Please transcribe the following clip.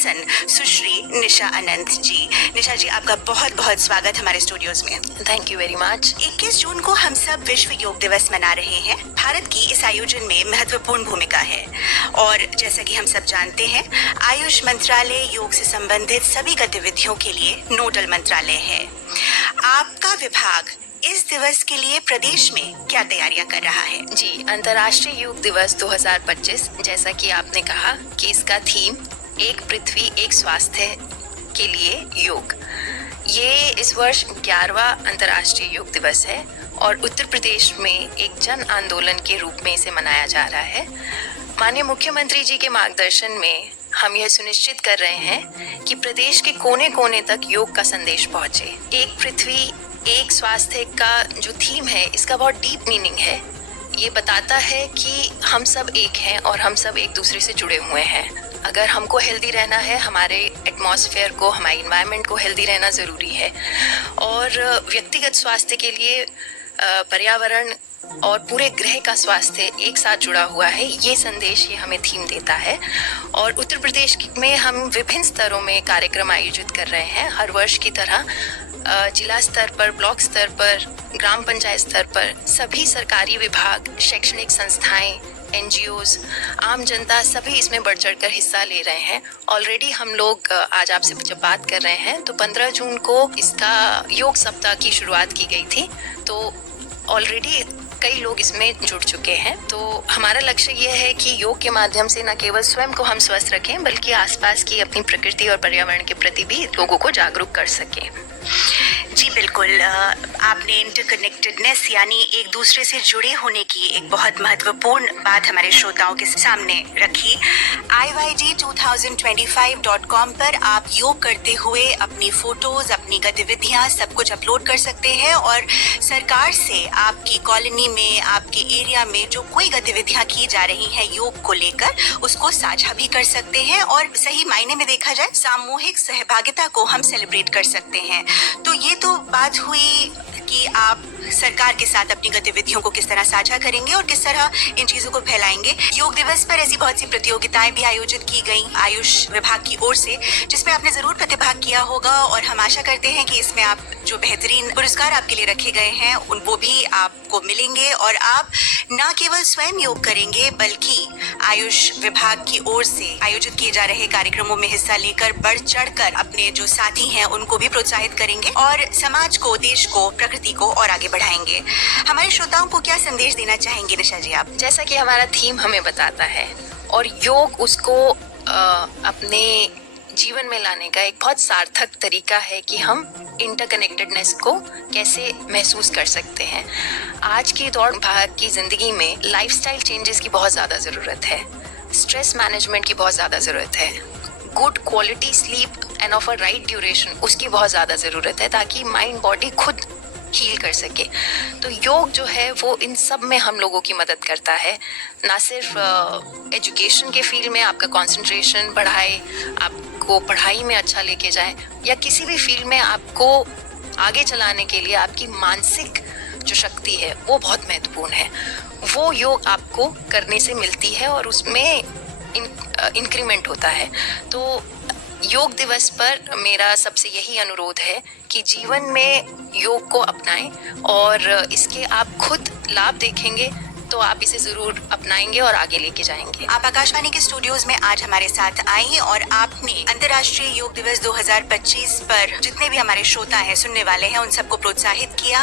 Person सुश्री निशा अनंत जी। निशा जी, आपका बहुत बहुत स्वागत हमारे स्टूडियोज में। Thank you very much. 21 जून को हम सब विश्व योग दिवस मना रहे हैं। भारत की इस आयोजन में महत्वपूर्ण भूमिका है और जैसा कि हम सब जानते हैं, आयुष मंत्रालय योग से संबंधित सभी गतिविधियों के लिए नोडल मंत्रालय है। आपका विभाग इस दिवस के लिए प्रदेश में क्या तैयारियां कर रहा है? जी, अंतर्राष्ट्रीय योग दिवस 2025, जैसा कि आपने कहा कि इसका थीम एक पृथ्वी एक स्वास्थ्य के लिए योग। ये इस वर्ष 11वां अंतर्राष्ट्रीय योग दिवस है और उत्तर प्रदेश में एक जन आंदोलन के रूप में इसे मनाया जा रहा है। माननीय मुख्यमंत्री जी के मार्गदर्शन में हम यह सुनिश्चित कर रहे हैं कि प्रदेश के कोने कोने तक योग का संदेश पहुंचे। एक पृथ्वी एक स्वास्थ्य का जो थीम है, इसका बहुत डीप मीनिंग है। ये बताता है कि हम सब एक हैं और हम सब एक दूसरे से जुड़े हुए हैं। अगर हमको हेल्दी रहना है, हमारे एटमॉस्फेयर को, हमारे इन्वायरमेंट को हेल्दी रहना ज़रूरी है और व्यक्तिगत स्वास्थ्य के लिए पर्यावरण और पूरे ग्रह का स्वास्थ्य एक साथ जुड़ा हुआ है। ये संदेश ये हमें थीम देता है और उत्तर प्रदेश में हम विभिन्न स्तरों में कार्यक्रम आयोजित कर रहे हैं। हर वर्ष की तरह जिला स्तर पर, ब्लॉक स्तर पर, ग्राम पंचायत स्तर पर सभी सरकारी विभाग, शैक्षणिक संस्थाएं, NGOs, आम जनता सभी इसमें बढ़ चढ़ कर हिस्सा ले रहे हैं। ऑलरेडी हम लोग आज आपसे जब बात कर रहे हैं तो 15 जून को इसका योग सप्ताह की शुरुआत की गई थी। तो ऑलरेडी कई लोग इसमें जुड़ चुके हैं। तो हमारा लक्ष्य ये है कि योग के माध्यम से न केवल स्वयं को हम स्वस्थ रखें बल्कि आसपास की अपनी प्रकृति और पर्यावरण के प्रति भी लोगों को जागरूक कर सकें। जी बिल्कुल, आपने इंटरकनेक्टेडनेस यानी एक दूसरे से जुड़े होने की एक बहुत महत्वपूर्ण बात हमारे श्रोताओं के सामने रखी। IYG2025.com पर आप योग करते हुए अपनी फोटोज, अपनी गतिविधियां सब कुछ अपलोड कर सकते हैं और सरकार से आपकी कॉलोनी में, आपके एरिया में जो कोई गतिविधियां की जा रही हैं योग को लेकर, उसको साझा भी कर सकते हैं और सही मायने में देखा जाए सामूहिक सहभागिता को हम सेलिब्रेट कर सकते हैं। तो ये तो बात हुई कि आप सरकार के साथ अपनी गतिविधियों को किस तरह साझा करेंगे और किस तरह इन चीजों को फैलाएंगे। योग दिवस पर ऐसी बहुत सी प्रतियोगिताएं भी आयोजित की गई आयुष विभाग की ओर से, जिसमें आपने जरूर प्रतिभाग किया होगा और हम आशा करते हैं कि इसमें आप जो बेहतरीन पुरस्कार आपके लिए रखे गए हैं वो भी आपको मिलेंगे और आप न केवल स्वयं योग करेंगे बल्कि आयुष विभाग की ओर से आयोजित किए जा रहे कार्यक्रमों में हिस्सा लेकर बढ़ चढ़कर अपने जो साथी हैं उनको भी प्रोत्साहित करेंगे और समाज को, देश को, प्रकृति को और आगे बढ़ाएंगे। हमारे श्रोताओं को क्या संदेश देना चाहेंगे निशा जी आप? जैसा कि हमारा थीम हमें बताता है और योग उसको अपने जीवन में लाने का एक बहुत सार्थक तरीका है कि हम इंटरकनेक्टेडनेस को कैसे महसूस कर सकते हैं। आज की दौड़ भाग की जिंदगी में लाइफस्टाइल चेंजेस की बहुत ज़्यादा ज़रूरत है, स्ट्रेस मैनेजमेंट की बहुत ज़्यादा ज़रूरत है, good quality sleep end of a right duration उसकी बहुत ज़्यादा ज़रूरत है ताकि माइंड बॉडी खुद हील कर सके। तो योग जो है वो इन सब में हम लोगों की मदद करता है। ना सिर्फ एजुकेशन के फील्ड में आपका कंसंट्रेशन बढ़ाए, आपको पढ़ाई में अच्छा लेके जाए, या किसी भी फील्ड में आपको आगे चलाने के लिए आपकी मानसिक जो शक्ति है वो बहुत महत्वपूर्ण है। वो योग आपको करने से मिलती है और उसमें इंक्रीमेंट होता है। तो योग दिवस पर मेरा सबसे यही अनुरोध है कि जीवन में योग को अपनाएं और इसके आप खुद लाभ देखेंगे तो आप इसे जरूर अपनाएंगे और आगे लेके जाएंगे। आप आकाशवाणी के स्टूडियोज में आज हमारे साथ आई और आपने अंतर्राष्ट्रीय योग दिवस 2025 पर जितने भी हमारे श्रोता हैं, सुनने वाले हैं, उन सबको प्रोत्साहित किया।